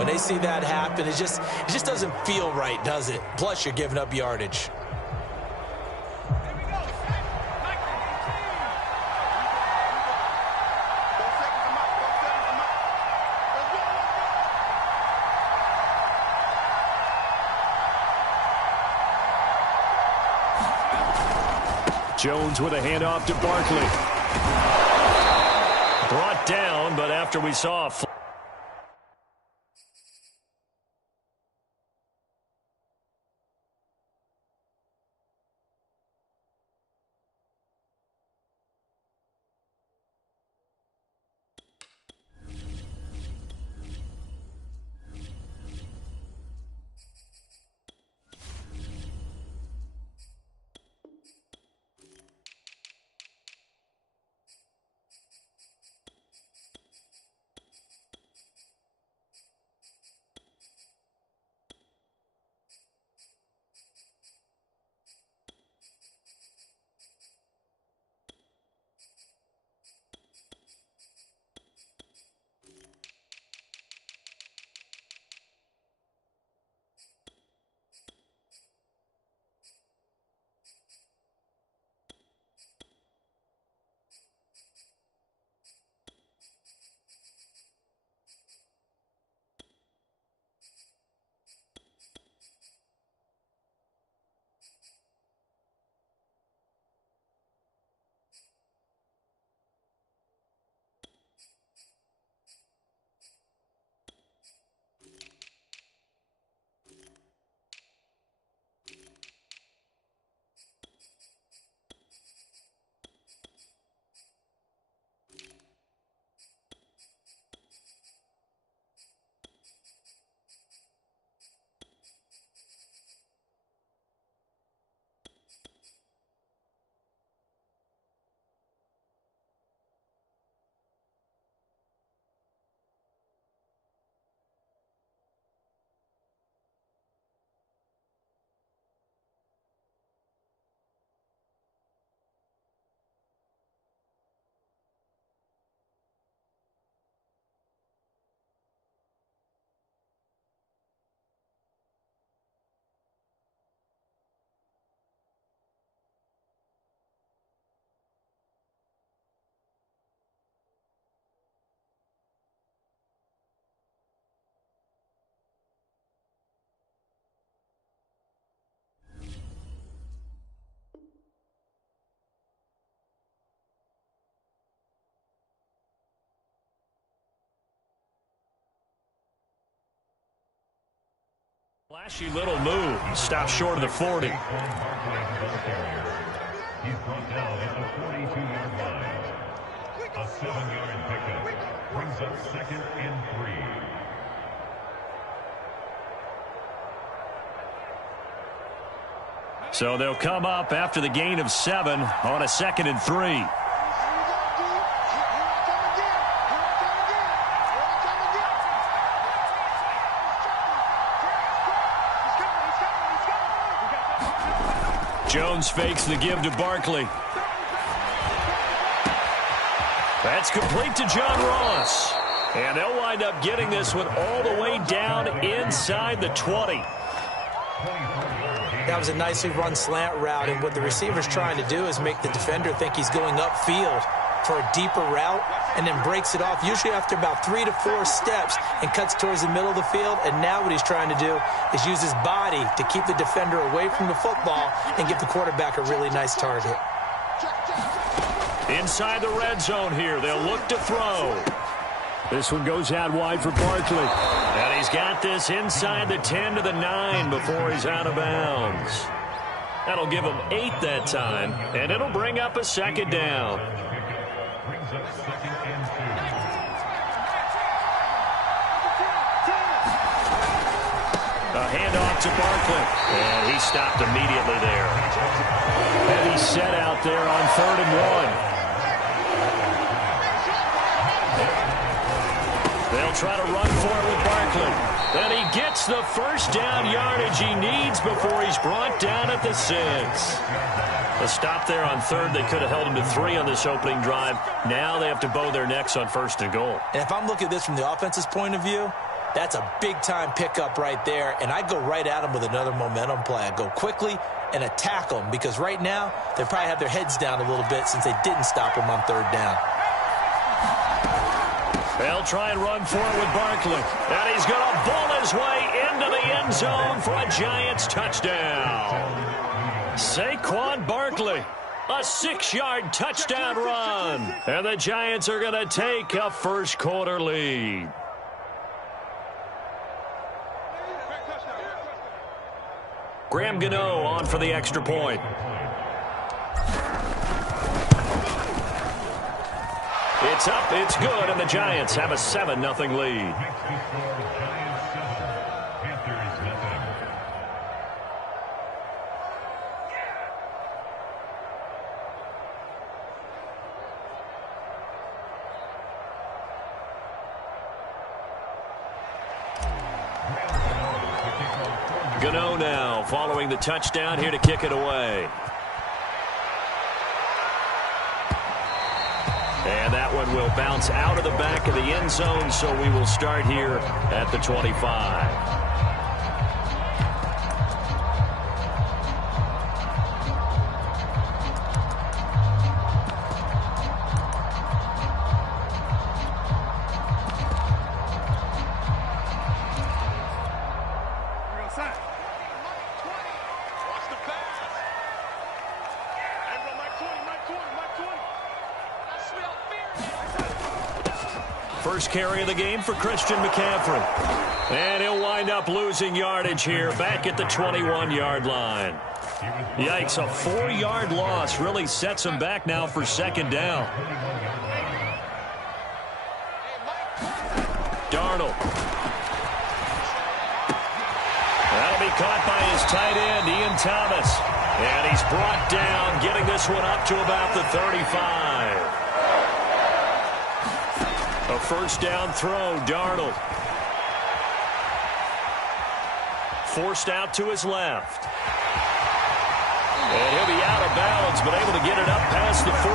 When they see that happen, it just doesn't feel right, does it? Plus, you're giving up yardage. Jones with a handoff to Barkley. Brought down, but after we saw a flashy little move. Stopped short of the 40. He's brought down at the 42-yard line. A 7-yard pickup brings up 2nd and 3. So they'll come up after the gain of 7 on a 2nd and 3. Jones fakes the give to Barkley. That's complete to John Ross. And they'll wind up getting this one all the way down inside the 20. That was a nicely run slant route, and what the receiver's trying to do is make the defender think he's going upfield for a deeper route, and then breaks it off, usually after about 3 to 4 steps, and cuts towards the middle of the field. And now what he's trying to do is use his body to keep the defender away from the football and give the quarterback a really nice target. Inside the red zone here, they'll look to throw. This one goes out wide for Barkley. And he's got this inside the 10 to the 9 before he's out of bounds. That'll give him 8 that time, and it'll bring up a 2nd down. Brings up 2nd and 2. A handoff to Barkley, and he stopped immediately there. Heavy set out there on 3rd and 1. They'll try to run for it with Barkley. And he gets the first down yardage he needs before he's brought down at the 6. A stop there on 3rd. They could have held him to 3 on this opening drive. Now they have to bow their necks on 1st and goal. And if I'm looking at this from the offense's point of view, That's a big-time pickup right there, and I go right at him with another momentum play. I go quickly and attack them because right now they probably have their heads down a little bit since they didn't stop him on third down. They'll try and run for it with Barkley. And he's going to ball his way into the end zone for a Giants touchdown. Saquon Barkley, a 6-yard touchdown run. And the Giants are going to take a first-quarter lead. Graham Gano on for the extra point. It's up, it's good, and the Giants have a 7-0 lead. Gano now following the touchdown here to kick it away. And that one will bounce out of the back of the end zone, so we will start here at the 25. First carry of the game for Christian McCaffrey. And he'll wind up losing yardage here back at the 21-yard line. Yikes, a 4-yard loss really sets him back now for second down. Darnold. That'll be caught by his tight end, Ian Thomas. And he's brought down, getting this one up to about the 35. A first down throw, Darnold. Forced out to his left. And he'll be out of bounds, but able to get it up past the 45.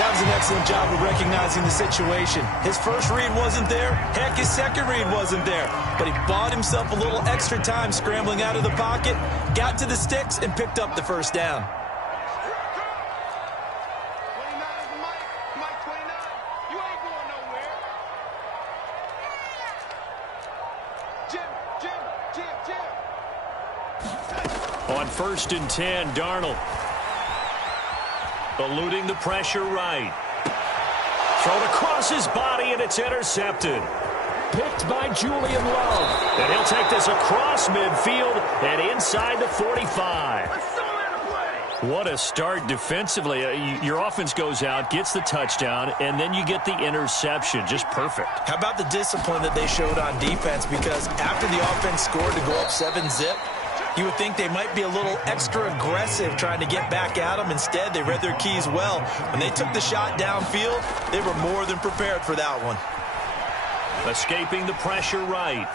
That was an excellent job of recognizing the situation. His first read wasn't there. Heck, his second read wasn't there. But he bought himself a little extra time scrambling out of the pocket, got to the sticks, and picked up the first down. On 1st and 10, Darnold. Eluding the pressure right. Thrown across his body, and it's intercepted. Picked by Julian Love. And he'll take this across midfield and inside the 45. What a start defensively. Your offense goes out, gets the touchdown, and then you get the interception. Just perfect. How about the discipline that they showed on defense? Because after the offense scored to go up 7-zip, you would think they might be a little extra aggressive trying to get back at them. Instead, they read their keys well. When they took the shot downfield, they were more than prepared for that one. Escaping the pressure right.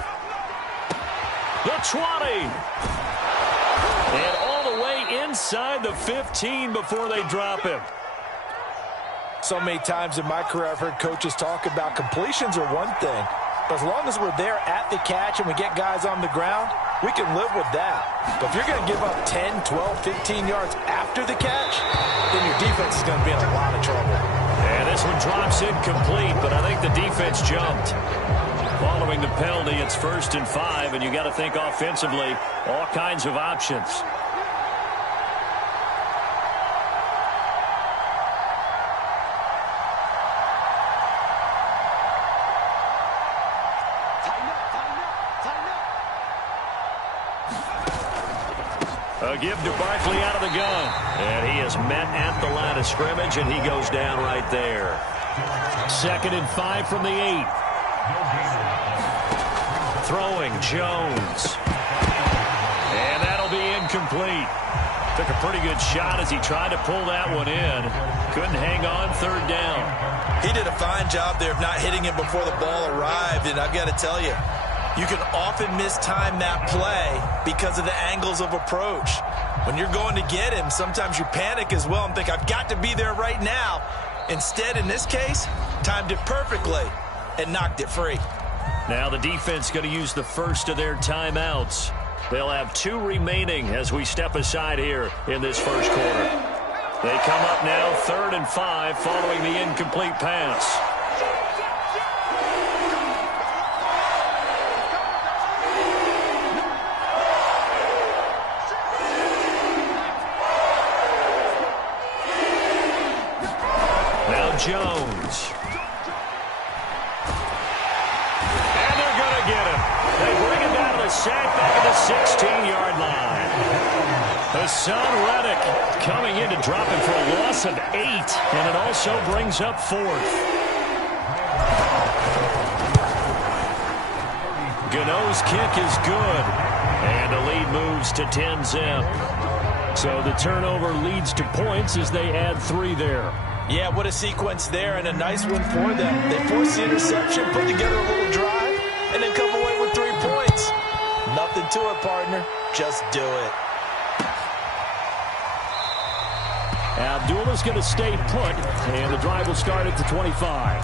The 20. And all the way inside the 15 before they drop him. So many times in my career, I've heard coaches talk about completions are one thing. But as long as we're there at the catch and we get guys on the ground, we can live with that. But if you're going to give up 10, 12, 15 yards after the catch, then your defense is going to be in a lot of trouble. And this one drops incomplete, but I think the defense jumped. Following the penalty, it's 1st and 5, and you got to think offensively, all kinds of options. A give to Barkley out of the gun. And he is met at the line of scrimmage, and he goes down right there. 2nd and 5 from the 8. Throwing, Jones. And that'll be incomplete. Took a pretty good shot as he tried to pull that one in. Couldn't hang on 3rd down. He did a fine job there of not hitting him before the ball arrived, and I've got to tell you, you can often mistime that play because of the angles of approach. When you're going to get him, sometimes you panic as well and think, I've got to be there right now. Instead, in this case, timed it perfectly and knocked it free. Now the defense going to use the first of their timeouts. They'll have 2 remaining as we step aside here in this first quarter. They come up now 3rd and 5 following the incomplete pass. Now Jones. And they're going to get him. They bring him down to the sack back at the 16-yard line. Hassan Reddick coming in to drop him for a loss of 8, and it also brings up 4th. Gano's kick is good, and the lead moves to 10-zip. So the turnover leads to points as they add 3 there. Yeah, what a sequence there, and a nice one for them. They force the interception, put together a little drive, and then come away with 3 points. Nothing to it, partner. Just do it. Abdullah's going to stay put, and the drive will start at the 25.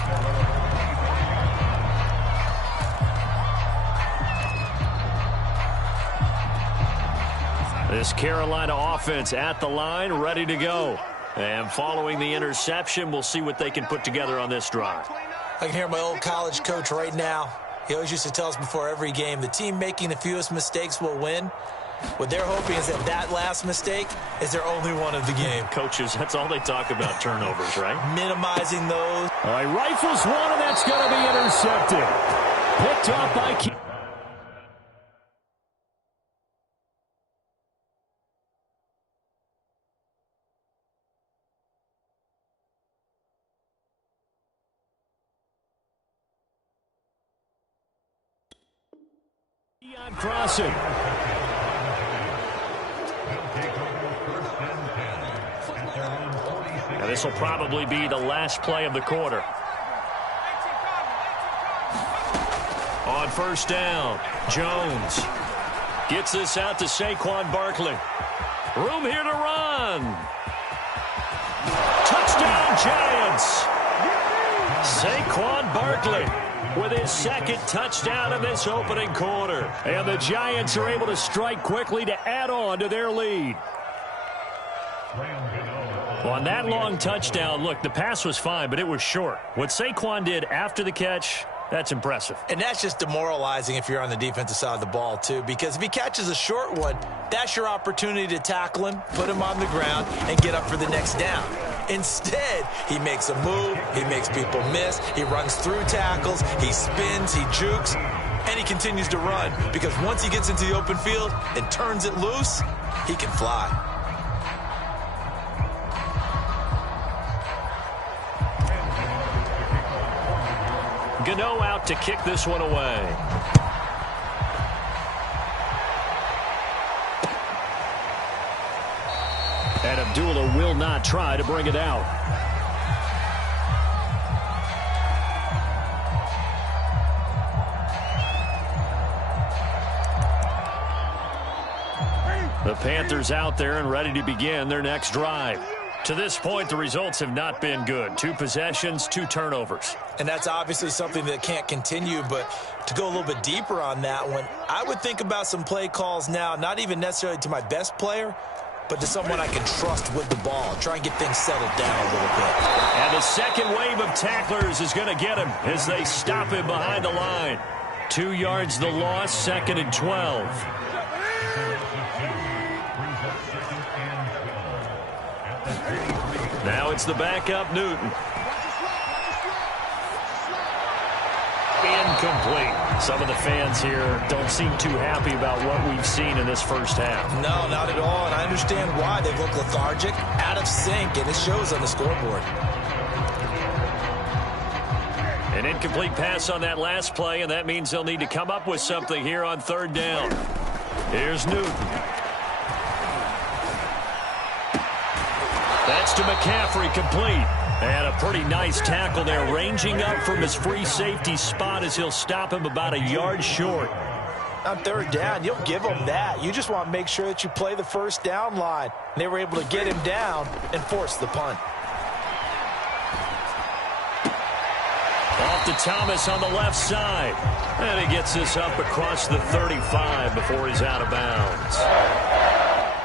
This Carolina offense at the line, ready to go. And following the interception, we'll see what they can put together on this drive. I can hear my old college coach right now. He always used to tell us before every game, the team making the fewest mistakes will win. What they're hoping is that last mistake is their only one of the game. Coaches, that's all they talk about, turnovers, right? Minimizing those. All right, rifles one, and that's going to be intercepted. Picked off by Key. Crossing. Now this will probably be the last play of the quarter. On first down, Jones gets this out to Saquon Barkley. Room here to run. Touchdown, Giants. Saquon Barkley with his 2nd touchdown in this opening quarter. And the Giants are able to strike quickly to add on to their lead. On that long touchdown, look, the pass was fine, but it was short. What Saquon did after the catch, that's impressive. And that's just demoralizing if you're on the defensive side of the ball, too, because if he catches a short one, that's your opportunity to tackle him, put him on the ground, and get up for the next down. Instead, he makes a move, he makes people miss, he runs through tackles, he spins, he jukes, and he continues to run, because once he gets into the open field and turns it loose, he can fly. Gano out to kick this one away. And Abdullah will not try to bring it out. The Panthers out there and ready to begin their next drive. To this point, the results have not been good. 2 possessions, 2 turnovers. And that's obviously something that can't continue, but to go a little bit deeper on that one, I would think about some play calls now, not even necessarily to my best player, but to someone I can trust with the ball. Try and get things settled down a little bit. And the second wave of tacklers is going to get him as they stop him behind the line. 2 yards the loss, 2nd and 12. Now it's the backup, Newton. Incomplete. Some of the fans here don't seem too happy about what we've seen in this first half. No, not at all, and I understand why. They look lethargic, out of sync, and it shows on the scoreboard. An incomplete pass on that last play, and that means they'll need to come up with something here on 3rd down. Here's Newton. That's to McCaffrey, complete. And a pretty nice tackle there, ranging up from his free safety spot as he'll stop him about a yard short. On 3rd down, you'll give them that. You just want to make sure that you play the first down line. And they were able to get him down and force the punt. Off to Thomas on the left side. And he gets this up across the 35 before he's out of bounds.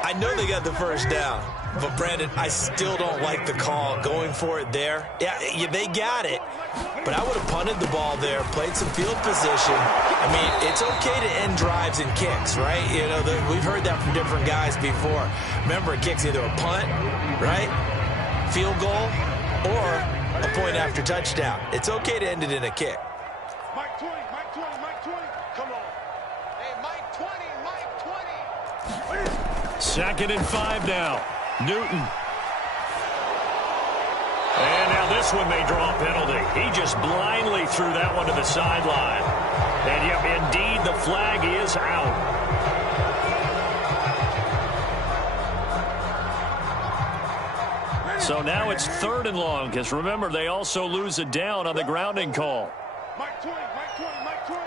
I know they got the first down, but, Brandon, I still don't like the call going for it there. Yeah, they got it, but I would have punted the ball there, played some field position. I mean, it's okay to end drives and kicks, right? You know, we've heard that from different guys before. Remember, a kick's either a punt, right, field goal, or a point after touchdown. It's okay to end it in a kick. Mike 20, Mike 20, Mike 20. Come on. Hey, Mike 20, Mike 20. 2nd and 5 now. Newton. And now this one may draw a penalty. He just blindly threw that one to the sideline. And yep, indeed, the flag is out. So now it's 3rd and long, because remember, they also lose a down on the grounding call. Mike 20, Mike 20, Mike 20.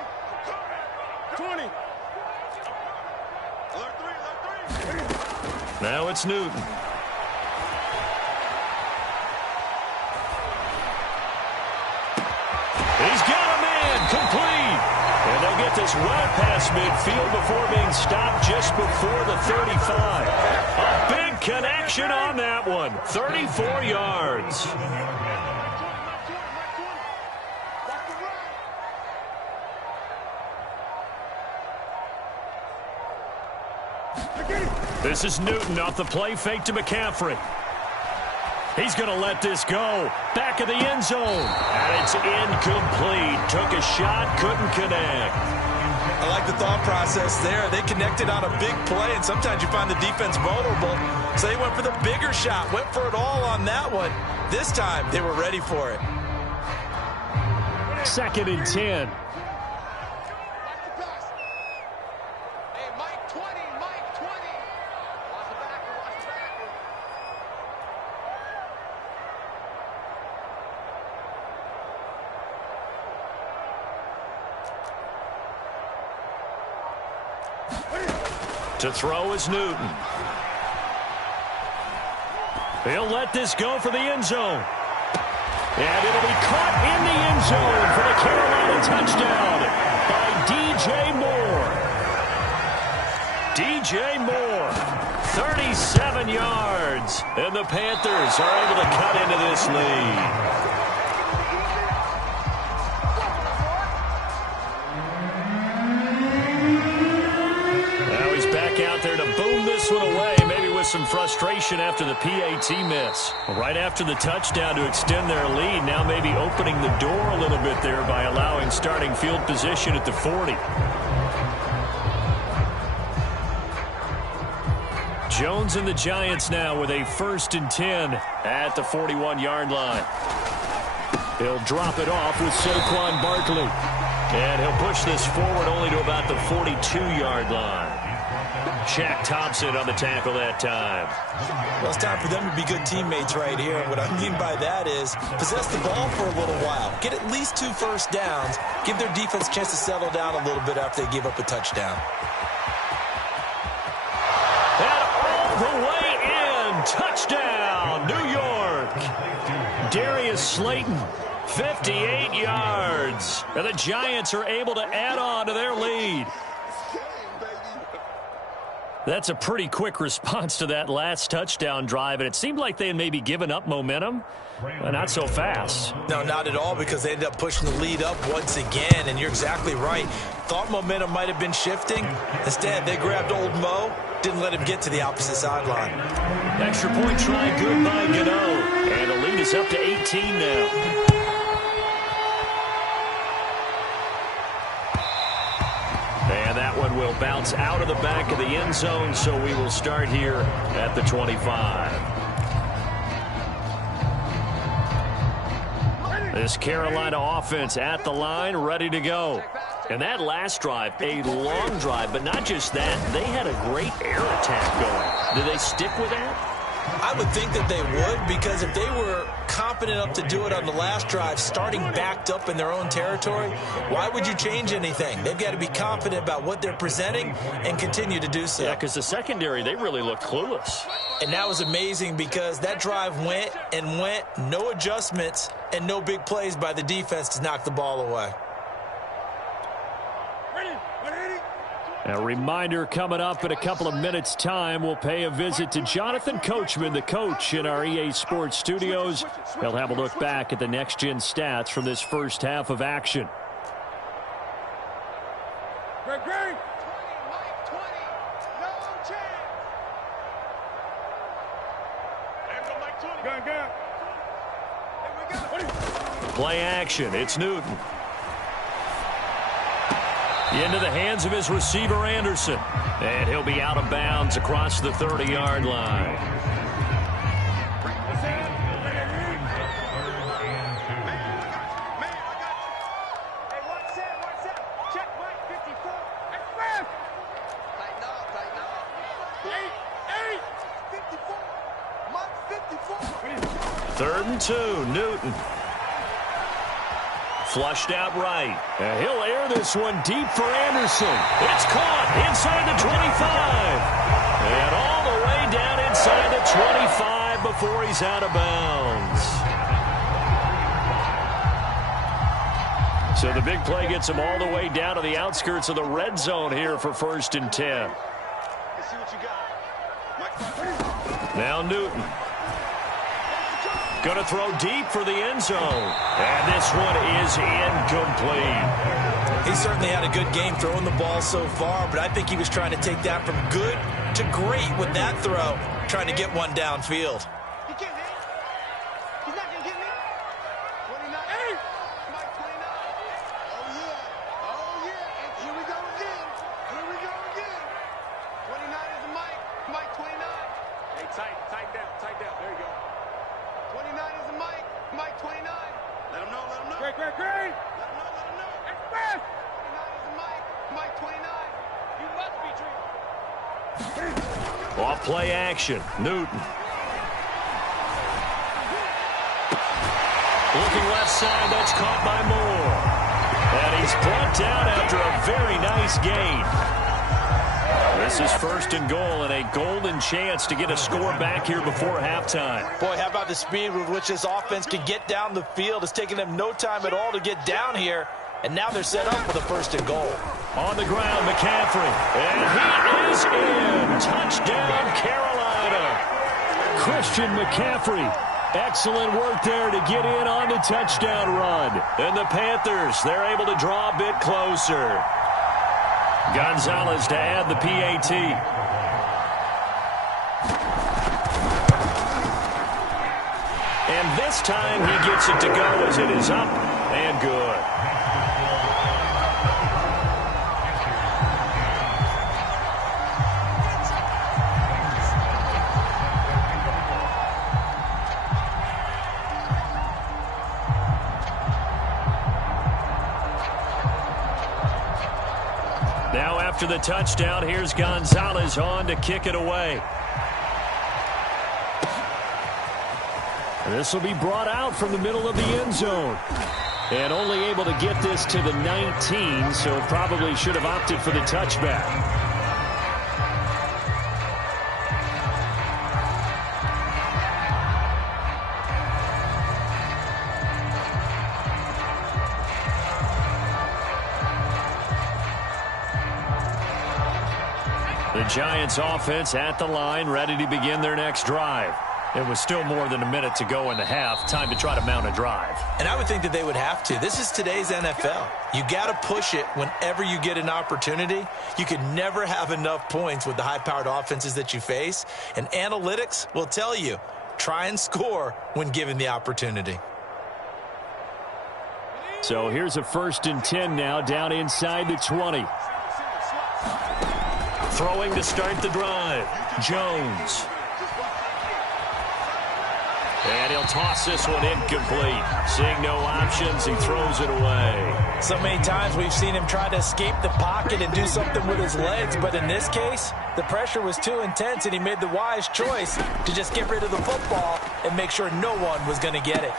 20. Alert 3, alert 3. Now it's Newton. He's got a man, complete. And they'll get this well past midfield before being stopped just before the 35. A big connection on that one. 34 yards. This is Newton off the play fake to McCaffrey. He's going to let this go. Back of the end zone. And it's incomplete. Took a shot, couldn't connect. I like the thought process there. They connected on a big play, and sometimes you find the defense vulnerable. So they went for the bigger shot, went for it all on that one. This time, they were ready for it. 2nd and 10. To throw is Newton. He'll let this go for the end zone. And it'll be caught in the end zone for the Carolina touchdown by D.J. Moore. D.J. Moore, 37 yards. And the Panthers are able to cut into this lead. Out there to boom this one away, maybe with some frustration after the PAT miss. Right after the touchdown to extend their lead, now maybe opening the door a little bit there by allowing starting field position at the 40. Jones and the Giants now with a 1st and 10 at the 41-yard line. He'll drop it off with Saquon Barkley. And he'll push this forward only to about the 42-yard line. Shaq Thompson on the tackle that time. Well, it's time for them to be good teammates right here. What I mean by that is possess the ball for a little while. Get at least 2 first downs. Give their defense a chance to settle down a little bit after they give up a touchdown. And all the way in. Touchdown, New York. Darius Slayton, 58 yards. And the Giants are able to add on to their lead. That's a pretty quick response to that last touchdown drive, and it seemed like they had maybe given up momentum, but not so fast. No, not at all, because they ended up pushing the lead up once again, and you're exactly right. Thought momentum might have been shifting. Instead, they grabbed old Mo, didn't let him get to the opposite sideline. Extra point try, good by Gano, and the lead is up to 18 now. And that one will bounce out of the back of the end zone, so we will start here at the 25. This Carolina offense at the line, ready to go. And that last drive, a long drive, but not just that. They had a great air attack going. Do they stick with that? I would think that they would, because if they were competent enough to do it on the last drive, starting backed up in their own territory, why would you change anything? They've got to be confident about what they're presenting and continue to do so. Yeah, because the secondary, they really looked clueless. And that was amazing because that drive went and went, no adjustments and no big plays by the defense to knock the ball away. A reminder coming up in a couple of minutes' time. We'll pay a visit to Jonathan Coachman, the coach in our EA Sports studios. He'll have a look back at the next-gen stats from this first half of action. Great. 20, Mike, 20. No chance. There go Mike, 20. Gun. Here we go. Play action. It's Newton. Into the hands of his receiver, Anderson. And he'll be out of bounds across the 30-yard line. Third and 2, Newton. Flushed out right. And he'll air this one deep for Anderson. It's caught inside the 25. And all the way down inside the 25 before he's out of bounds. So the big play gets him all the way down to the outskirts of the red zone here for 1st and 10. Let's see what you got. Now Newton. Going to throw deep for the end zone. And this one is incomplete. He certainly had a good game throwing the ball so far, but I think he was trying to take that from good to great with that throw, trying to get one downfield. He can't hit. He's not going to get me. 29. Hey! Mike, 29. Oh, yeah. And here we go again. 29 is a Mike. Mike, 29. Hey, tight down. There you go. 29 is a Mike. Mike, 29. Let him know. Great. Let him know. Express. 29 is a Mike. Mike, 29. You must be treated. Off play action. Newton. Looking left side. That's caught by Moore. And he's brought down after a very nice gain. This is 1st and goal and a golden chance to get a score back here before halftime. Boy, how about the speed with which this offense can get down the field? It's taken them no time at all to get down here, and now they're set up for the 1st and goal. On the ground, McCaffrey. And he is in. Touchdown, Carolina. Christian McCaffrey. Excellent work there to get in on the touchdown run. And the Panthers, they're able to draw a bit closer. Gonzalez to add the PAT. And this time he gets it to go as it is up and good. Now after the touchdown, here's Gonzalez on to kick it away. And this will be brought out from the middle of the end zone. And only able to get this to the 19, so probably should have opted for the touchback. The Giants offense at the line, ready to begin their next drive. It was still more than a minute to go in the half. Time to try to mount a drive. And I would think that they would have to. This is today's NFL. You got to push it whenever you get an opportunity. You can never have enough points with the high-powered offenses that you face. And analytics will tell you, try and score when given the opportunity. So here's a 1st and 10 now, down inside the 20. Throwing to start the drive. Jones. And he'll toss this one incomplete. Seeing no options, he throws it away. So many times we've seen him try to escape the pocket and do something with his legs, but in this case, the pressure was too intense and he made the wise choice to just get rid of the football and make sure no one was going to get it.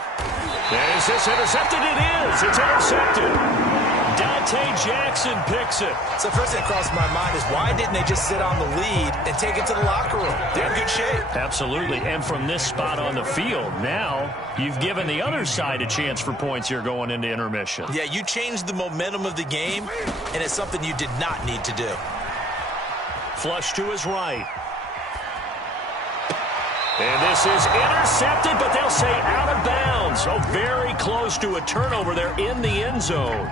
Is this intercepted? It is. It's intercepted. Dante Jackson picks it. So first thing that crossed my mind is why didn't they just sit on the lead and take it to the locker room? They're in good shape. Absolutely. And from this spot on the field, now you've given the other side a chance for points here going into intermission. Yeah, you changed the momentum of the game, and it's something you did not need to do. Flush to his right. And this is intercepted, but they'll say out of bounds. So very close to a turnover there in the end zone.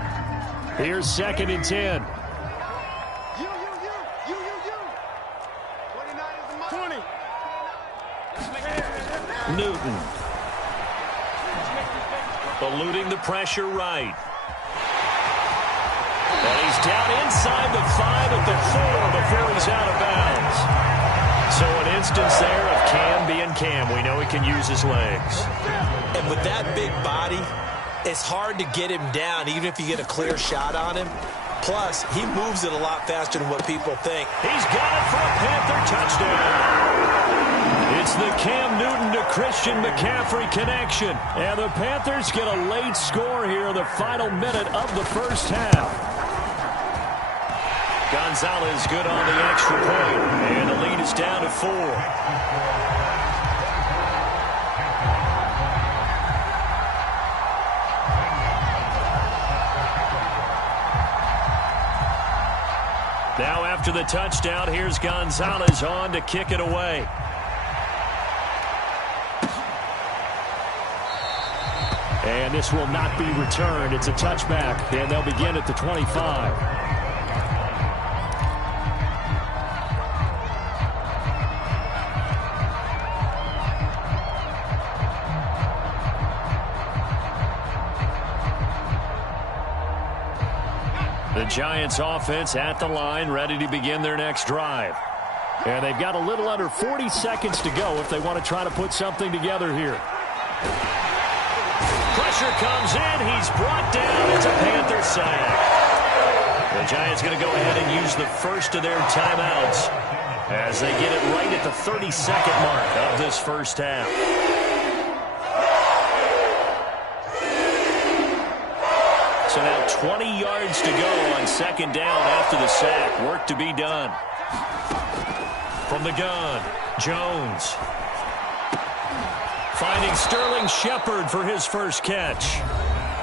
Here's 2nd and 10. 20. Newton. Eluding the pressure right. And he's down inside the 5 at the 4 before he's out of bounds. So an instance there of Cam being Cam. We know he can use his legs. And with that big body, it's hard to get him down, even if you get a clear shot on him. Plus, he moves it a lot faster than what people think. He's got it for a Panther touchdown. It's the Cam Newton to Christian McCaffrey connection. And the Panthers get a late score here in the final minute of the first half. Gonzalez good on the extra point. And the lead is down to 4. Now after the touchdown, here's Gonzalez on to kick it away. And this will not be returned. It's a touchback, and they'll begin at the 25. The Giants offense at the line, ready to begin their next drive. And they've got a little under 40 seconds to go if they want to try to put something together here. Pressure comes in. He's brought down. It's a Panther sack. The Giants going to go ahead and use the first of their timeouts as they get it right at the 32nd mark of this first half. So now 20 yards to go on 2nd down after the sack. Work to be done. From the gun, Jones. Finding Sterling Shepard for his first catch.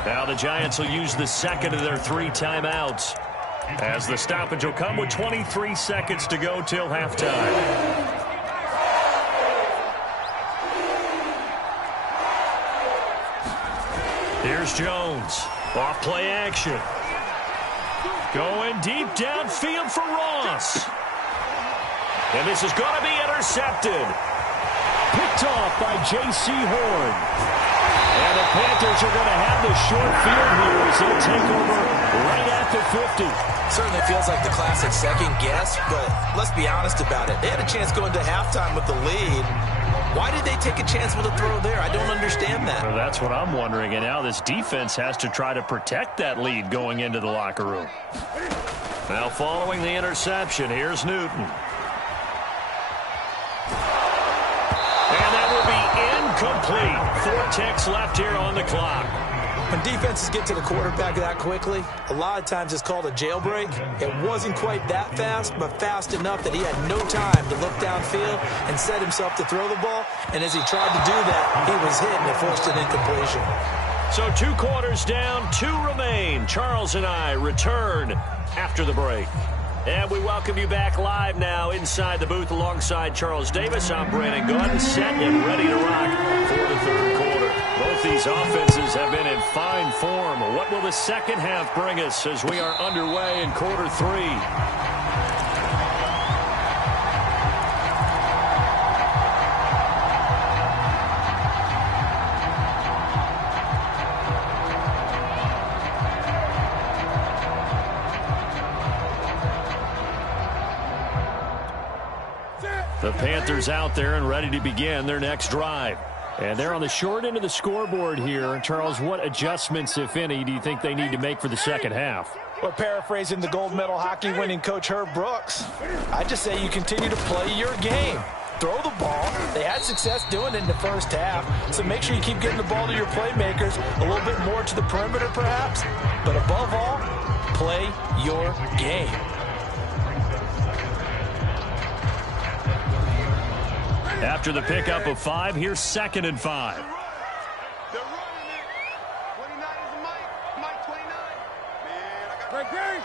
Now the Giants will use the second of their 3 timeouts, as the stoppage will come with 23 seconds to go till halftime. Here's Jones. Off play action. Going deep downfield for Ross. And this is going to be intercepted. Picked off by J.C. Horn. And the Panthers are going to have the short field here as they'll take over right at the 50. Certainly feels like the classic second guess, but let's be honest about it. They had a chance going to halftime with the lead. Why did they take a chance with a throw there? I don't understand that. Well, that's what I'm wondering. And now this defense has to try to protect that lead going into the locker room. Now following the interception, here's Newton. And that will be incomplete. 4 ticks left here on the clock. When defenses get to the quarterback that quickly, a lot of times it's called a jailbreak. It wasn't quite that fast, but fast enough that he had no time to look downfield and set himself to throw the ball. And as he tried to do that, he was hit and it forced an incompletion. So 2 quarters down, 2 remain. Charles and I return after the break. And we welcome you back live now inside the booth alongside Charles Davis. I'm Brandon Gunn, set and ready to rock for the 3rd quarter. Both these offenses have been in fine form. What will the second half bring us as we are underway in quarter 3? The Panthers out there and ready to begin their next drive. And they're on the short end of the scoreboard here. Charles, what adjustments, if any, do you think they need to make for the second half? Well, paraphrasing the gold medal hockey winning coach Herb Brooks, I just say you continue to play your game. Throw the ball. They had success doing it in the first half, so make sure you keep getting the ball to your playmakers, a little bit more to the perimeter perhaps, but above all, play your game. After the pickup of 5, here's 2nd and 5. They're running it. 29 is a Mike. Mike 29. Man, I got Great.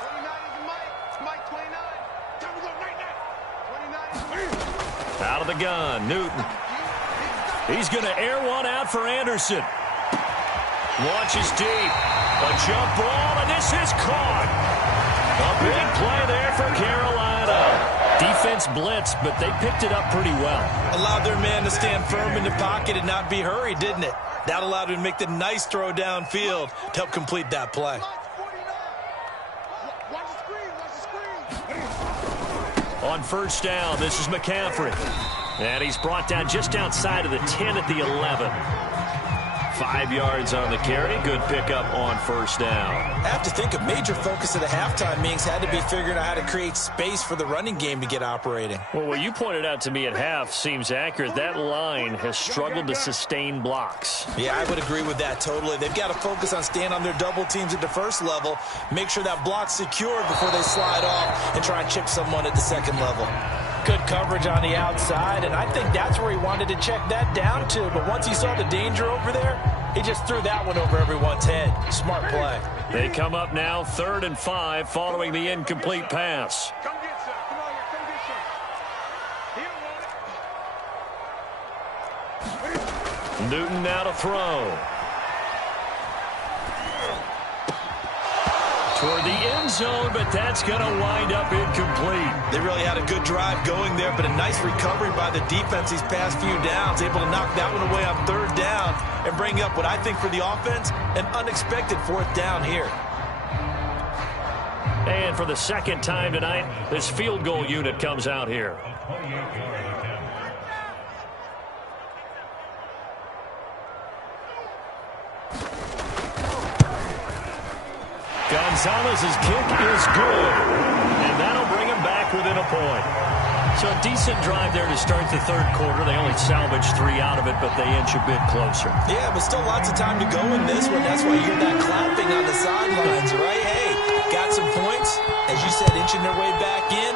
29 is a Mike. Mike 29. Time to go right now. 29 is a Mike. Out of the gun, Newton. He's going to air one out for Anderson. Launches deep. A jump ball, and this is caught. A big play there for Carolina. Defense blitzed, but they picked it up pretty well. Allowed their man to stand firm in the pocket and not be hurried, didn't it? That allowed him to make the nice throw downfield to help complete that play. On first down, this is McCaffrey. And he's brought down just outside of the 10 at the 11. 5 yards on the carry. Good pickup on first down. I have to think a major focus of the halftime meetings had to be figuring out how to create space for the running game to get operating. Well, what you pointed out to me at half seems accurate. That line has struggled to sustain blocks. Yeah, I would agree with that totally. They've got to focus on staying on their double teams at the first level, make sure that block's secured before they slide off and try and chip someone at the second level. Good coverage on the outside, and I think that's where he wanted to check that down to. But once he saw the danger over there, he just threw that one over everyone's head. Smart play. They come up now 3rd and 5 following the incomplete pass. Come get some. Come on here. Come get some. Newton now to throw. Toward the end zone, but that's going to wind up incomplete. They really had a good drive going there, but a nice recovery by the defense these past few downs, able to knock that one away on 3rd down and bring up what I think for the offense, an unexpected 4th down here. And for the second time tonight, this field goal unit comes out here. Gonzalez's kick is good, and that'll bring him back within a point. So a decent drive there to start the 3rd quarter. They only salvaged 3 out of it, but they inch a bit closer. Yeah, but still lots of time to go in this one. That's why you hear that clapping on the sidelines, right? Hey, got some points. As you said, inching their way back in.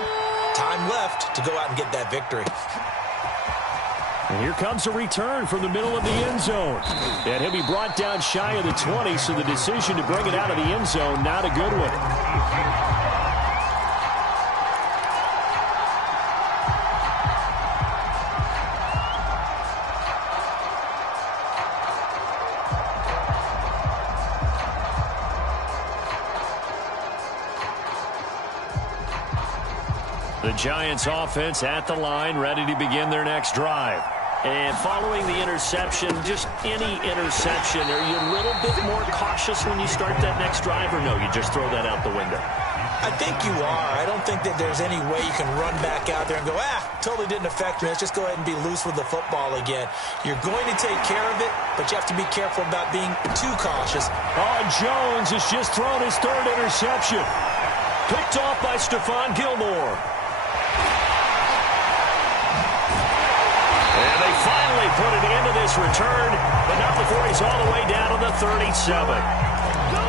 Time left to go out and get that victory. And here comes a return from the middle of the end zone. And he'll be brought down shy of the 20, so the decision to bring it out of the end zone, not a good one. The Giants offense at the line, ready to begin their next drive. And following the interception, just any interception, are you a little bit more cautious when you start that next drive, or no, you just throw that out the window? I think you are. I don't think that there's any way you can run back out there and go, totally didn't affect me. Let's just go ahead and be loose with the football again. You're going to take care of it, but you have to be careful about being too cautious. Oh, Jones has just thrown his 3rd interception. Picked off by Stephon Gilmore. And they finally put an end to this return, but not before he's all the way down to the 37.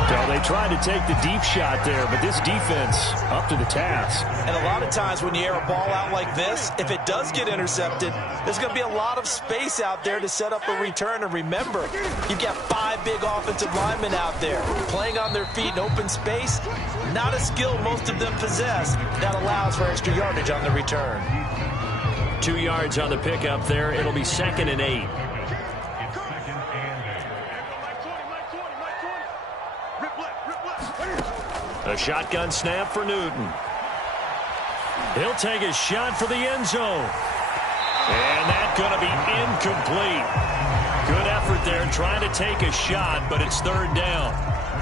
So they tried to take the deep shot there, but this defense up to the task. And a lot of times when you air a ball out like this, if it does get intercepted, there's going to be a lot of space out there to set up a return. And remember, you've got 5 big offensive linemen out there playing on their feet in open space. Not a skill most of them possess that allows for extra yardage on the return. 2 yards on the pickup there. It'll be 2nd and 8. A shotgun snap for Newton. He'll take a shot for the end zone. And that's going to be incomplete. Good effort there trying to take a shot, but it's 3rd down.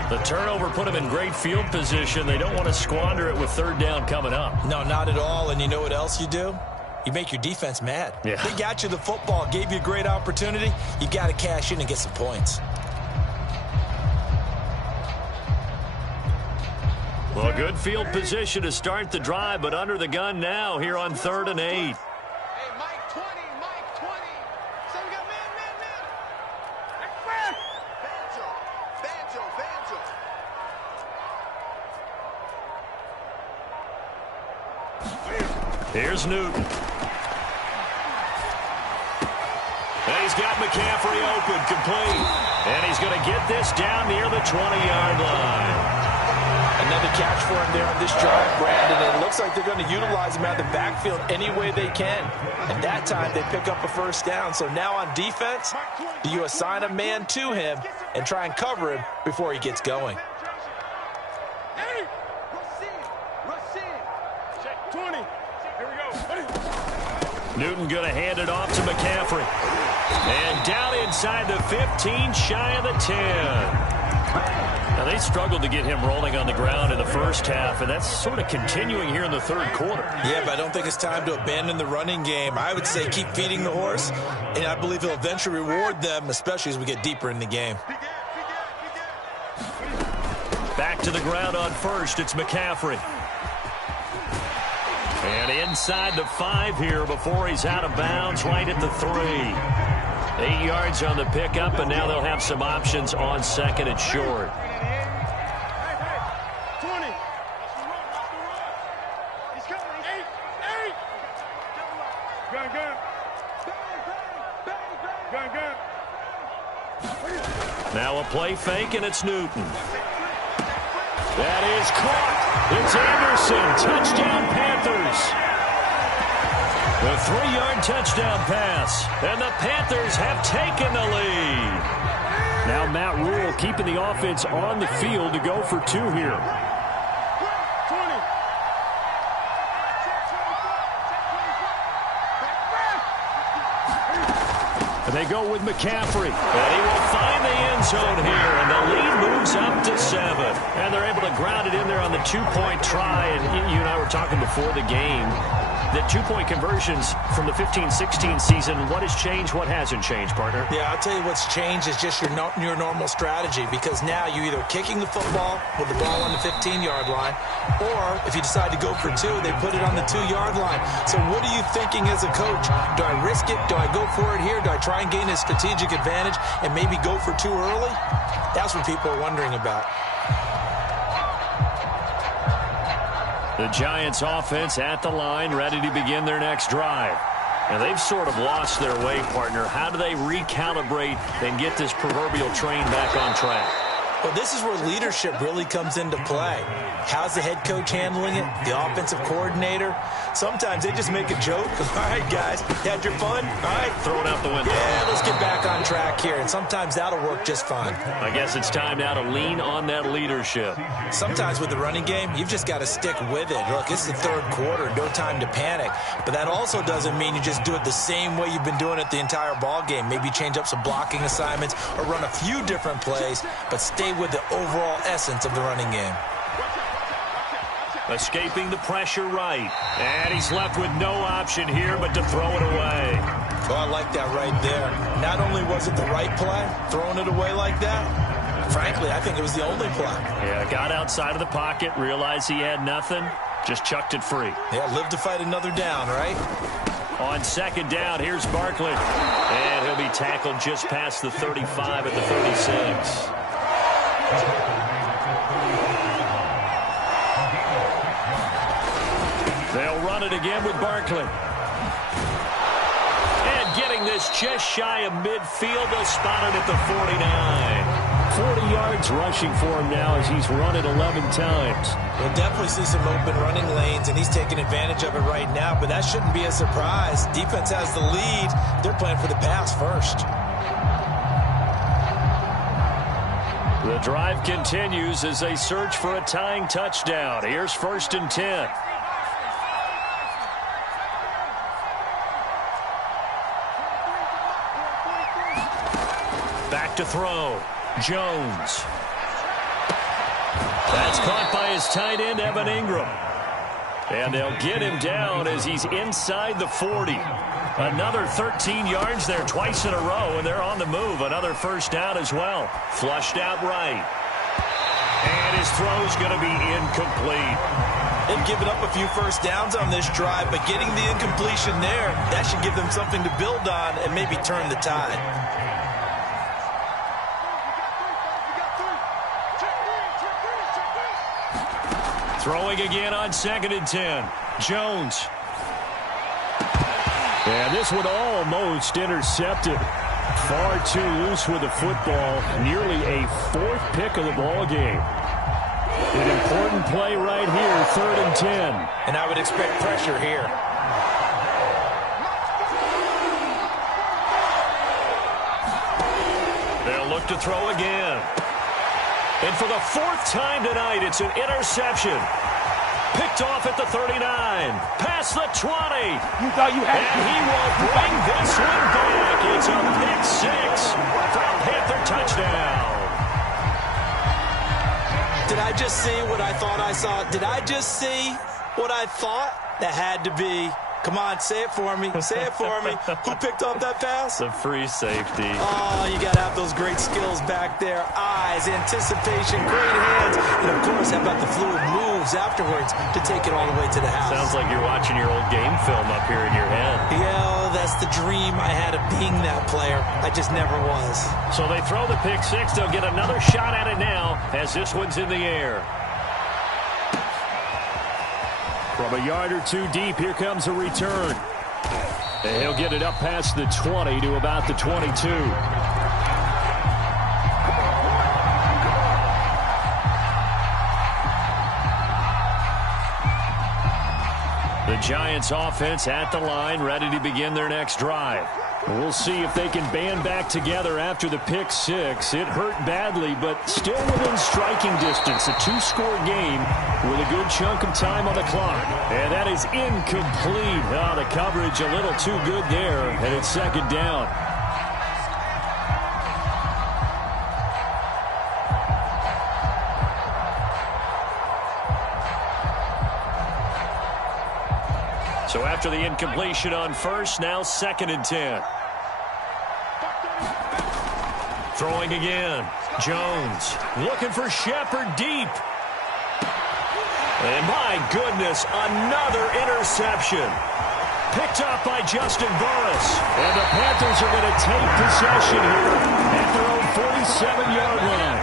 The turnover put him in great field position. They don't want to squander it with 3rd down coming up. No, not at all. And you know what else you do? you make your defense mad. Yeah. They got you the football, gave you a great opportunity. You got to cash in and get some points. Well, good field position to start the drive, but under the gun now here on 3rd and 8. Hey, Mike 20, Mike 20. So we got man. Express. Banjo. Here's Newton. And he's got McCaffrey open, complete. And he's going to get this down near the 20-yard line. Another catch for him there on this drive, Brandon. And it looks like they're going to utilize him out of the backfield any way they can. And that time they pick up a first down. So now on defense, do you assign a man to him and try and cover him before he gets going? Hey, rush in. Check 20. Here we go. Newton going to hand it off to McCaffrey. And down inside the 15, shy of the 10. Now, they struggled to get him rolling on the ground in the first half, and that's sort of continuing here in the third quarter. Yeah, but I don't think it's time to abandon the running game. I would say keep feeding the horse, and I believe he'll eventually reward them, especially as we get deeper in the game. Back to the ground on first, it's McCaffrey. And inside the 5 here before he's out of bounds, right at the 3. 8 yards on the pickup, and now they'll have some options on 2nd and short. 20. He's coming. 8. Gun. Now a play fake, and it's Newton. That is caught. It's Anderson. Touchdown, Panthers. The 3-yard touchdown pass. And the Panthers have taken the lead. Now Matt Rule keeping the offense on the field to go for 2 here. 20. And they go with McCaffrey. And he will find the end zone here. And the lead moves up to 7. And they're able to ground it in there on the 2-point try. And you and I were talking before the game. The 2-point conversions from the 15-16 season, what has changed, what hasn't changed, partner? Yeah, I'll tell you what's changed is just your normal strategy, because now you're either kicking the football with the ball on the 15-yard line, or if you decide to go for 2, they put it on the 2-yard line. So what are you thinking as a coach? Do I risk it? Do I go for it here? Do I try and gain a strategic advantage and maybe go for 2 early? That's what people are wondering about. The Giants offense at the line, ready to begin their next drive. And they've sort of lost their way, partner. How do they recalibrate and get this proverbial train back on track? Well, this is where leadership really comes into play. How's the head coach handling it? The offensive coordinator? Sometimes they just make a joke. All right, guys, you had your fun? All right. Throw it out the window. Yeah, let's get back on track here. And sometimes that'll work just fine. I guess it's time now to lean on that leadership. Sometimes with the running game, you've just got to stick with it. Look, it's the third quarter, no time to panic. But that also doesn't mean you just do it the same way you've been doing it the entire ball game. Maybe change up some blocking assignments or run a few different plays, but stay with the overall essence of the running game. Escaping the pressure right. And he's left with no option here but to throw it away. Well, I like that right there. Not only was it the right play, throwing it away like that, frankly, I think it was the only play. Yeah, got outside of the pocket, realized he had nothing, just chucked it free. Yeah, live to fight another down, right? On 2nd down, here's Barkley. And he'll be tackled just past the 35 at the 36. They'll run it again with Barkley. And getting this just shy of midfield, they'll spot it at the 49. 40 yards rushing for him now as he's run it 11 times. We'll definitely see some open running lanes, and he's taking advantage of it right now, but that shouldn't be a surprise. Defense has the lead. They're playing for the pass first. The drive continues as they search for a tying touchdown. Here's 1st and 10. Back to throw. Jones. That's caught by his tight end, Evan Ingram. And they'll get him down as he's inside the 40. Another 13 yards there twice in a row, and they're on the move. Another first down as well. Flushed out right. And his throw's going to be incomplete. They've given up a few first downs on this drive, but getting the incompletion there, that should give them something to build on and maybe turn the tide. Throwing again on 2nd and 10. Jones. And this one almost intercepted. Far too loose with the football. Nearly a 4th pick of the ball game. An important play right here, 3rd and 10. And I would expect pressure here. They'll look to throw again. And for the 4th time tonight, it's an interception. Picked off at the 39. Past the 20. You thought you had it. And he will bring this one back. It's a pick 6 for a Panther touchdown. Did I just see what I thought I saw? Did I just see what I thought? That had to be. Come on, say it for me. Say it for me. Who picked up that pass? The free safety. Oh, you got to have those great skills back there. Eyes, anticipation, great hands. And, of course, how about the fluid moves afterwards to take it all the way to the house? Sounds like you're watching your old game film up here in your head. Yeah, that's the dream I had of being that player. I just never was. So they throw the pick 6. They'll get another shot at it now as this one's in the air. From a yard or two deep, here comes a return. And he'll get it up past the 20 to about the 22. The Giants offense at the line, ready to begin their next drive. We'll see if they can band back together after the pick 6. It hurt badly, but still within striking distance. A 2-score game with a good chunk of time on the clock. And that is incomplete. Oh, the coverage a little too good there, and it's 2nd down. So after the incompletion on 1st, now 2nd and 10. Throwing again. Jones looking for Shepard deep. And my goodness, another interception. Picked up by Justin Burris. And the Panthers are going to take possession here at their own 47-yard line.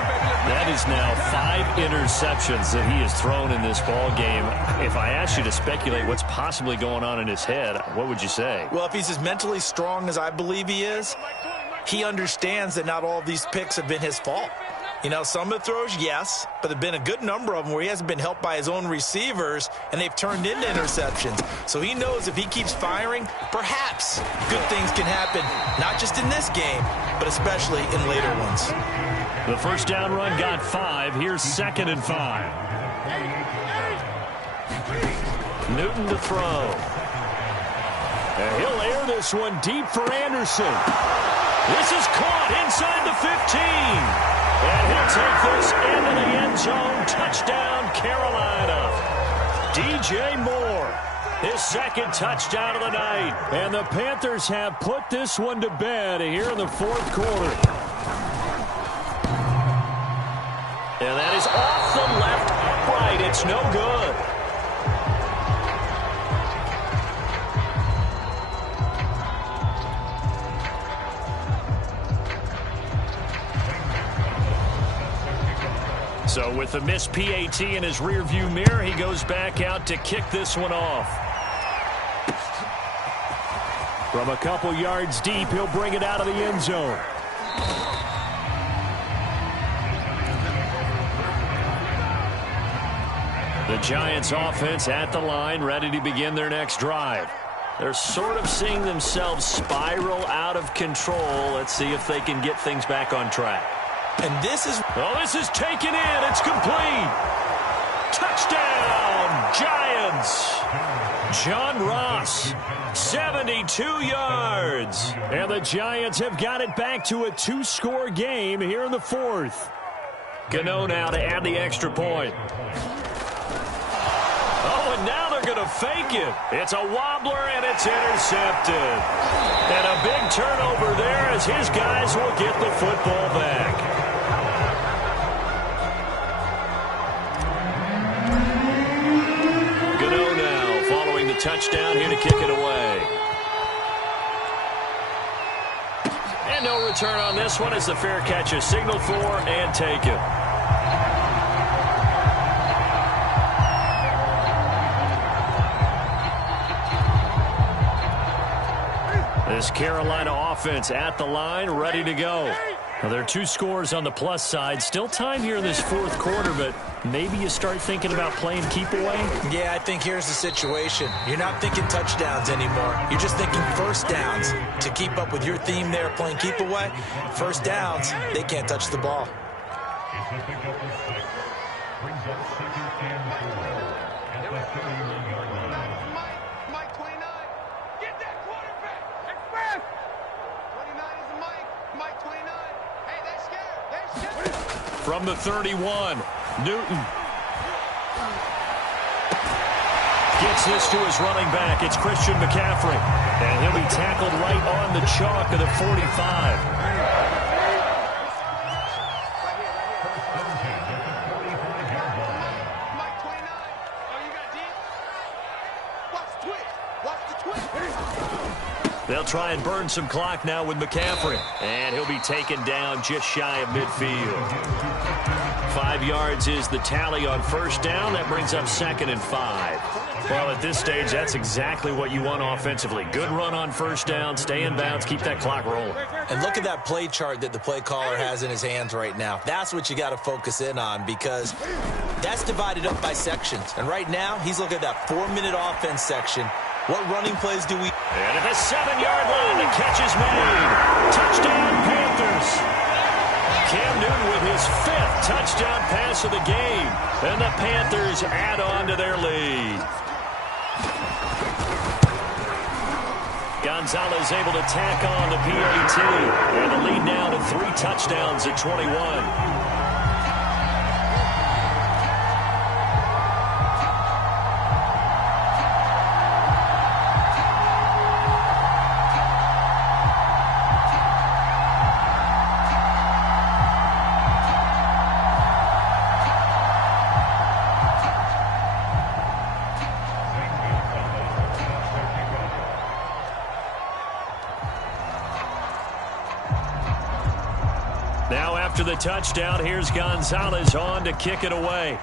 That is now 5 interceptions that he has thrown in this ball game. If I asked you to speculate what's possibly going on in his head, what would you say? Well, if he's as mentally strong as I believe he is, he understands that not all of these picks have been his fault. You know, some of the throws, yes, but there have been a good number of them where he hasn't been helped by his own receivers, and they've turned into interceptions. So he knows if he keeps firing, perhaps good things can happen, not just in this game, but especially in later ones. The first down run got 5. Here's 2nd and 5. Newton to throw. And he'll air this one deep for Anderson. This is caught inside the 15. And he'll take this into the end zone. Touchdown, Carolina. DJ Moore, his 2nd touchdown of the night. And the Panthers have put this one to bed here in the 4th quarter. And that is off the left upright. It's no good. So with the missed PAT in his rearview mirror, he goes back out to kick this one off. From a couple yards deep, he'll bring it out of the end zone. The Giants offense at the line, ready to begin their next drive. They're sort of seeing themselves spiral out of control. Let's see if they can get things back on track. And this is... Oh, this is taken in. It's complete. Touchdown, Giants. John Ross, 72 yards. And the Giants have got it back to a 2-score game here in the 4th. Gano now to add the extra point. Oh, and now they're going fake it. It's a wobbler, and it's intercepted. And a big turnover there as his guys will get the football back. Gano now following the touchdown here to kick it away. And no return on this one as the fair catch is signaled for and taken. This Carolina offense at the line, ready to go. Well, there are 2 scores on the plus side. Still time here in this fourth quarter, but maybe you start thinking about playing keep away? Yeah, I think here's the situation. You're not thinking touchdowns anymore. You're just thinking first downs. To keep up with your theme there, playing keep away, first downs, they can't touch the ball. It's a pickup of 6. Brings up 2nd and 4 at the 31-yard line. Mike 29. Get that quarterback. Express. 29 is a Mike 29. Hey, they're scared. They're scared. From the 31, Newton gets this to his running back. It's Christian McCaffrey. And he'll be tackled right on the chalk of the 45. They'll try and burn some clock now with McCaffrey. And he'll be taken down just shy of midfield. 5 yards is the tally on first down. That brings up 2nd and 5. Well, at this stage, that's exactly what you want offensively. Good run on first down, stay in bounds, keep that clock rolling. And look at that play chart that the play caller has in his hands right now. That's what you got to focus in on because that's divided up by sections. And right now, he's looking at that 4-minute offense section. What running plays do we... And at the 7-yard line, the catch is made. Touchdown, Panthers. Cam Newton with his 5th touchdown pass of the game. And the Panthers add on to their lead. Gonzalez able to tack on the PAT. And the lead now to 3 touchdowns at 21. Now after the touchdown, here's Gonzalez on to kick it away.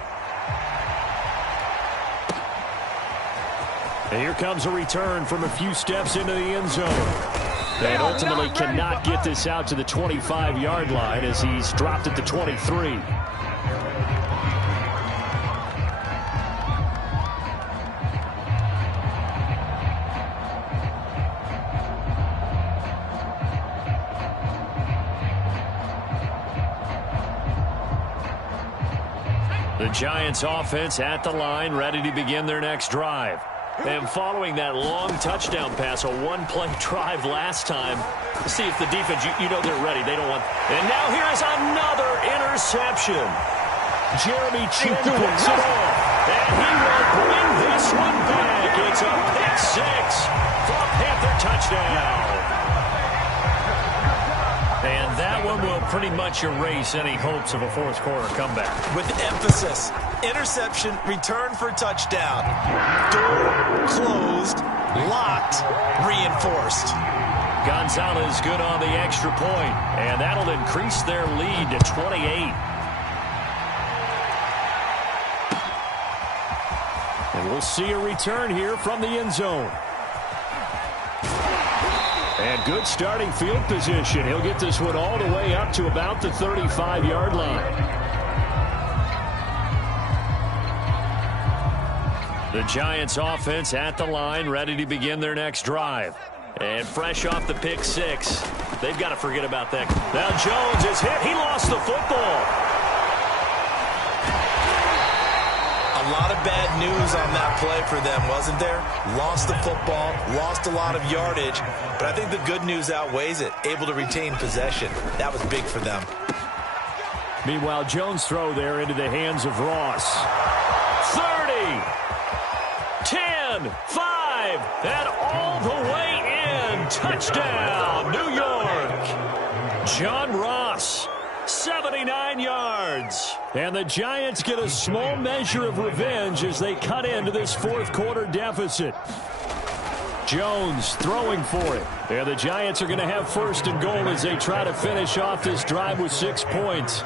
And here comes a return from a few steps into the end zone. And ultimately cannot get this out to the 25-yard line as he's dropped at the 23. The Giants offense at the line, ready to begin their next drive. And following that long touchdown pass, a one-play drive last time, see if the defense, you know they're ready. They don't want... And now here is another interception. Jeremy Chin picks it off. And he will bring this one back. It's a pick 6 for a Panther touchdown. And that one will pretty much erase any hopes of a fourth quarter comeback. With emphasis, interception, return for touchdown. Door closed, locked, reinforced. Gonzalez good on the extra point, and that'll increase their lead to 28. And we'll see a return here from the end zone. And good starting field position. He'll get this one all the way up to about the 35-yard line. The Giants offense at the line, ready to begin their next drive. And fresh off the pick 6, they've got to forget about that. Now Jones is hit. He lost the football. A lot of bad news on that play for them, wasn't there? Lost the football, lost a lot of yardage, but I think the good news outweighs it. Able to retain possession. That was big for them. Meanwhile, Jones' throw there into the hands of Ross. 30, 10, 10, 5, and all the way in. Touchdown, New York. John Ross, 79 yards. And the Giants get a small measure of revenge as they cut into this fourth quarter deficit. Jones throwing for it. And the Giants are going to have first and goal as they try to finish off this drive with 6 points.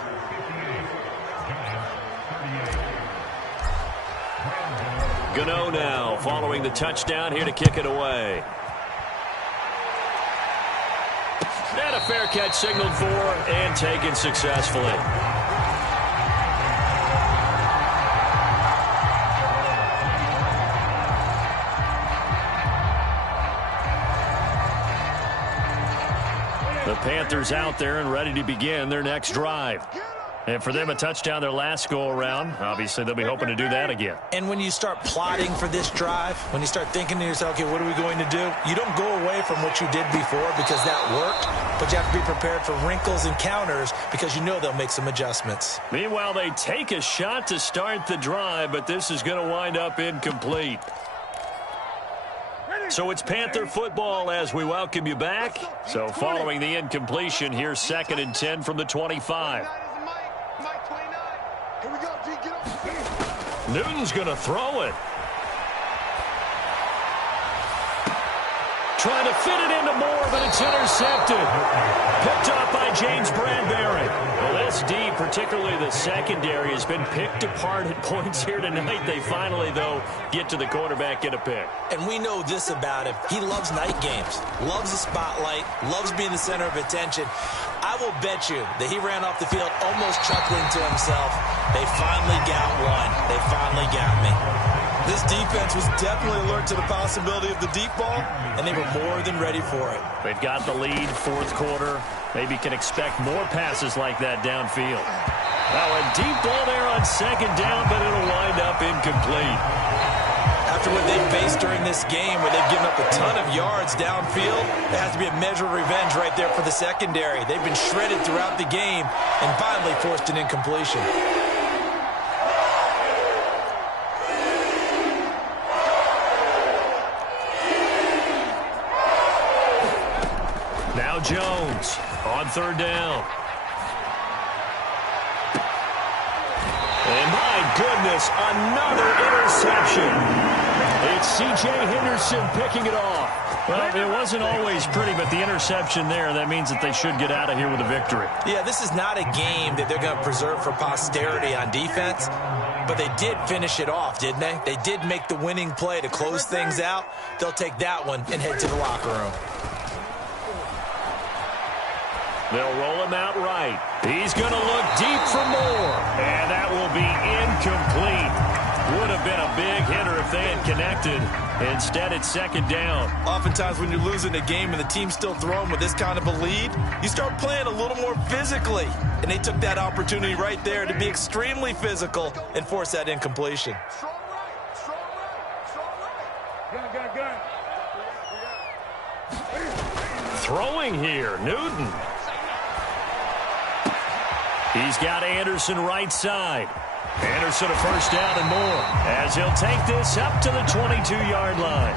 Gano now following the touchdown here to kick it away. And a fair catch signaled for and taken successfully. The Panthers out there and ready to begin their next drive. And for them, a touchdown their last go-around. Obviously, they'll be hoping to do that again. And when you start plotting for this drive, when you start thinking to yourself, okay, what are we going to do? You don't go away from what you did before because that worked, but you have to be prepared for wrinkles and counters because you know they'll make some adjustments. Meanwhile, they take a shot to start the drive, but this is going to wind up incomplete. So it's Panther football as we welcome you back. So following the incompletion, here's 2nd and 10 from the 25. Newton's going to throw it. Trying to fit it into Moore, but it's intercepted. Picked up by James Bradbury. Well, that's deep, particularly the secondary has been picked apart at points here tonight. They finally, though, get to the quarterback, get a pick. And we know this about him. He loves night games, loves the spotlight, loves being the center of attention. I will bet you that he ran off the field almost chuckling to himself. They finally got one. They finally got me. This defense was definitely alert to the possibility of the deep ball, and they were more than ready for it. They've got the lead, fourth quarter. Maybe can expect more passes like that downfield. Now a deep ball there on 2nd down, but it'll wind up incomplete. After what they've faced during this game, where they've given up a ton of yards downfield, there has to be a measure of revenge right there for the secondary. They've been shredded throughout the game and finally forced an incompletion. Now Jones on 3rd down. And my goodness, another interception. It's C.J. Henderson picking it off. Well, it wasn't always pretty, but the interception there, that means that they should get out of here with a victory. Yeah, this is not a game that they're going to preserve for posterity on defense, but they did finish it off, didn't they? They did make the winning play to close things out. They'll take that one and head to the locker room. They'll roll him out right. He's going to look deep for more, and that will be incomplete. Would have been a big hitter if they had connected. Instead, it's 2nd down. Oftentimes when you're losing a game and the team's still throwing with this kind of a lead, you start playing a little more physically. And they took that opportunity right there to be extremely physical and force that incompletion. Throwing here, Newton. He's got Anderson right side. Anderson a first down and more as he'll take this up to the 22-yard line.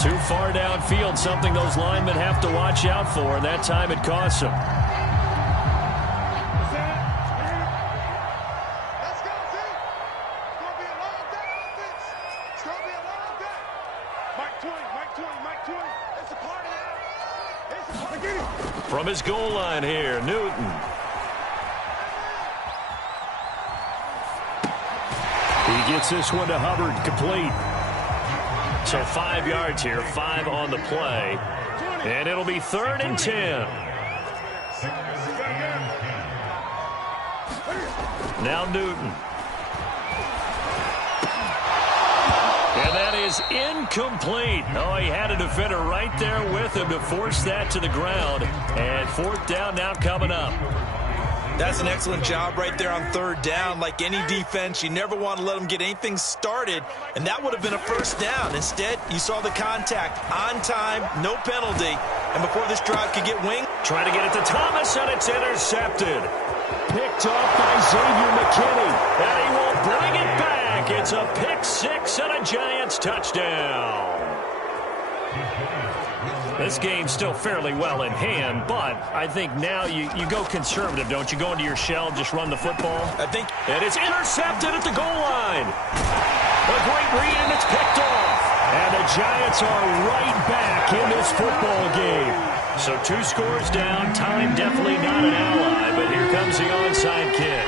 Too far downfield, something those linemen have to watch out for, and that time it costs them. From his goal line here, Newton. He gets this one to Hubbard, complete. So 5 yards here, 5 on the play. And it'll be 3rd and 10. Now Newton. And that is incomplete. Oh, he had a defender right there with him to force that to the ground. And 4th down now coming up. That's an excellent job right there on 3rd down. Like any defense, you never want to let them get anything started, and that would have been a first down. Instead, you saw the contact on time, no penalty, and before this drive could get winged. Trying to get it to Thomas, and it's intercepted. Picked off by Xavier McKinney, and he will bring it back back. It's a pick six and a Giants touchdown. This game's still fairly well in hand, but I think now you go conservative, don't you? Go into your shell, just run the football. I think. And it's intercepted at the goal line. A great read, and it's picked off. And the Giants are right back in this football game. So 2 scores down. Time definitely not an ally, but here comes the onside kick.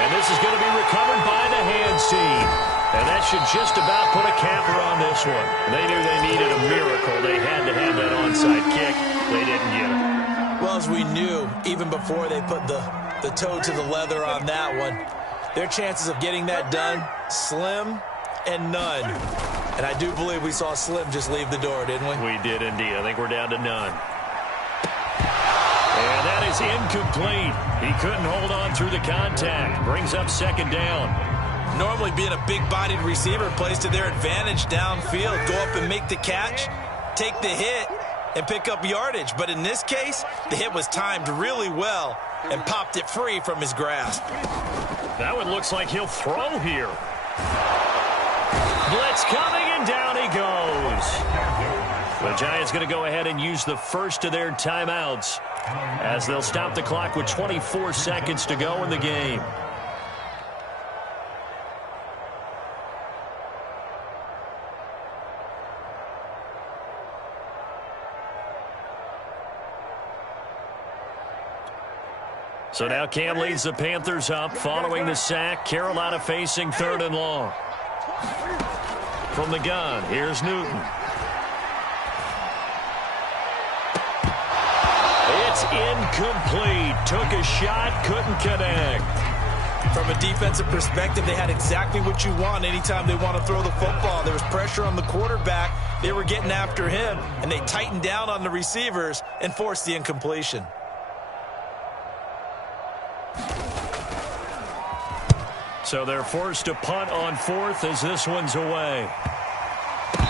And this is going to be recovered by the hands team. And that should just about put a capper on this one. They knew they needed a miracle. They had to have that onside kick. They didn't get it. Well, as we knew, even before they put the toe to the leather on that one, their chances of getting that done, slim and none. And I do believe we saw Slim just leave the door, didn't we? We did indeed. I think we're down to none. And that is incomplete. He couldn't hold on through the contact. Brings up second down. Normally being a big-bodied receiver plays to their advantage downfield. Go up and make the catch, take the hit, and pick up yardage. But in this case, the hit was timed really well and popped it free from his grasp. That one looks like he'll throw here. Blitz coming, and down he goes. The Giants going to go ahead and use the first of their timeouts as they'll stop the clock with 24 seconds to go in the game. So now Cam leads the Panthers up following the sack. Carolina facing 3rd and long. From the gun, here's Newton. It's incomplete. Took a shot, couldn't connect. From a defensive perspective, they had exactly what you want anytime they want to throw the football. There was pressure on the quarterback. They were getting after him, and they tightened down on the receivers and forced the incompletion. So they're forced to punt on 4th as this one's away.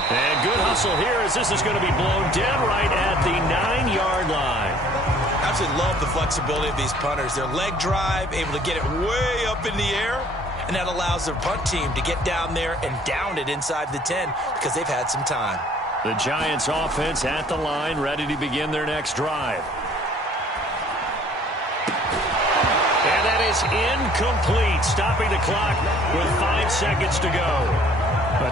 And good hustle here as this is going to be blown dead right at the 9-yard line. I absolutely love the flexibility of these punters. Their leg drive, able to get it way up in the air, and that allows their punt team to get down there and down it inside the 10 because they've had some time. The Giants offense at the line, ready to begin their next drive. And that is incomplete, stopping the clock with 5 seconds to go.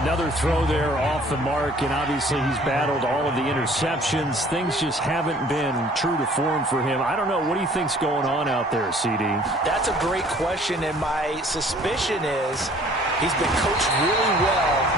Another throw there off the mark, and obviously he's battled all of the interceptions. Things just haven't been true to form for him. I don't know. What do you think's going on out there, CD? That's a great question, and my suspicion is he's been coached really well